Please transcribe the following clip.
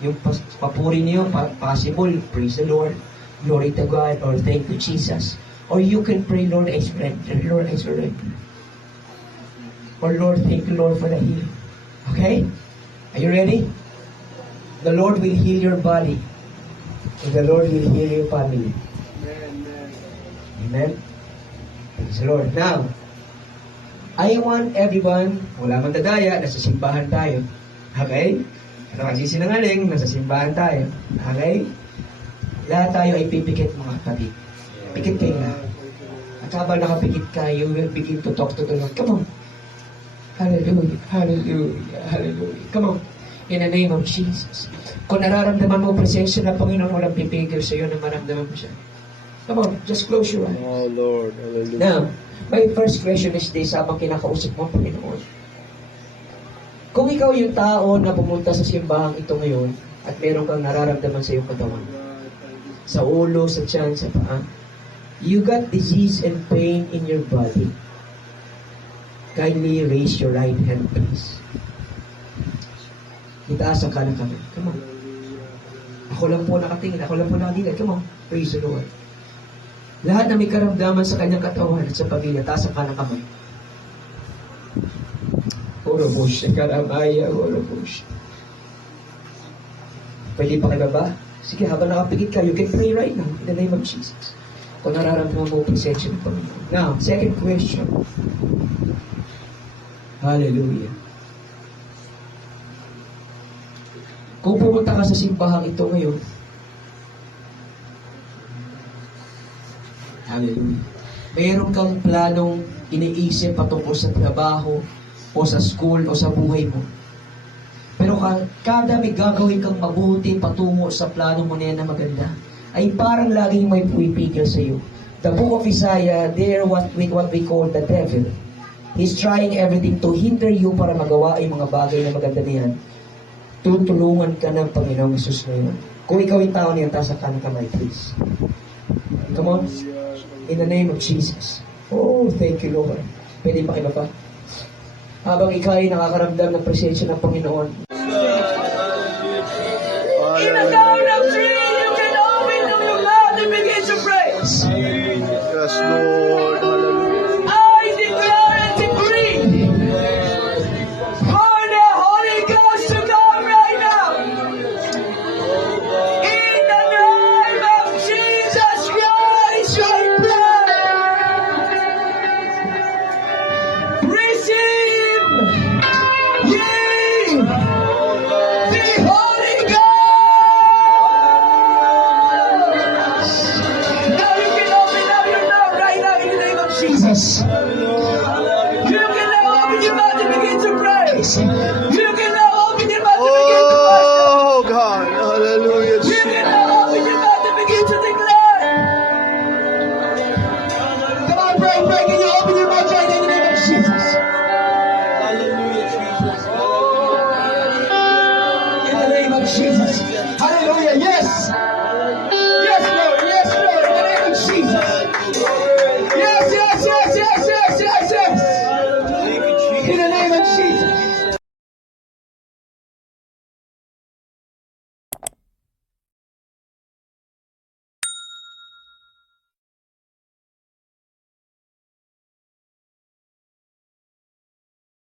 yung papuri niyo, possible, praise the Lord, glory to God, or thank you, Jesus. Or you can pray, Lord, I surrender. Lord, I surrender. Or Lord, thank you, Lord, for the healing. Okay? Are you ready? The Lord will heal your body. And the Lord will heal your family. Amen? Praise the Lord. Now, I want everyone, wala man dadaya, nasa simbahan tayo. Okay? Ano kasi sinangaling, nasa simbahan tayo. Okay? Lahat tayo ay pipikit mga kapatid. Pikit kayo na. At habang nakapikit ka, you will begin to talk to the Lord. Come on. Hallelujah, hallelujah, hallelujah. Come on. In the name of Jesus. Kung nararamdaman mo presensya ng Panginoon, walang pipigil sa iyo na maramdaman mo siya. Come on, just close your eyes. Oh Lord, hallelujah. Now, my first question is this, habang kinakausap mo ang Panginoon. Kung ikaw yung tao na pumunta sa simbahang ito ngayon at meron kang nararamdaman sa iyong katawan, sa ulo, sa tiyan, sa paa, you got disease and pain in your body, kindly raise your right hand, please. Itaas ang kanang kamay. Come on. Ako lang po nakatingin. Ako lang po nakatingin. Come on. Praise the Lord. Lahat na may karamdaman sa kanyang katawan at sa pamilya, taas ang kanang kamay. Orobush. Karamaya. Orobush. Pwede pa kayo ba? Sige, habang nakapigit ka, you can pray right now in the name of Jesus. Kung nararamdaman mo presensya ng Panginoon. Now, second question. Hallelujah. Kung pumunta ka sa simbahang ito ngayon, hallelujah, mayroon kang planong iniisip patungkol sa trabaho, o sa school, o sa buhay mo. Pero kada may gagawin kang mabuti patungo sa plano mo na yan na maganda, ay parang laging may pumipigil sa iyo. The book of Isaiah, there what we call the devil. He's trying everything to hinder you para magawa ay mga bagay na maganda niyan. Tutulungan ka ng Panginoong Hesus ngayon. Kung ikaw yung tao niyan, taas ang kanang kamay, please. Come on. In the name of Jesus. Oh, thank you, Lord. Pwede pa kayo pa? Habang ikaw ay nakakaramdam ng presensya ng Panginoon. In the count of three, you can open your mouth and begin to praise. Yes, Lord, hallelujah. I declare and decree for the Holy Ghost to come right now. In the name of Jesus Christ, I pray. Receive ye the Holy Ghost. Now you can open up your mouth right now in the name of Jesus. You can now open your mouth and begin to praise. You can now open your mouth and begin to worship. Oh God, hallelujah. You can now open your mouth and begin to declare. Come on, pray. Can you open your mouth right now in the name of Jesus? In the name of Jesus. Hallelujah.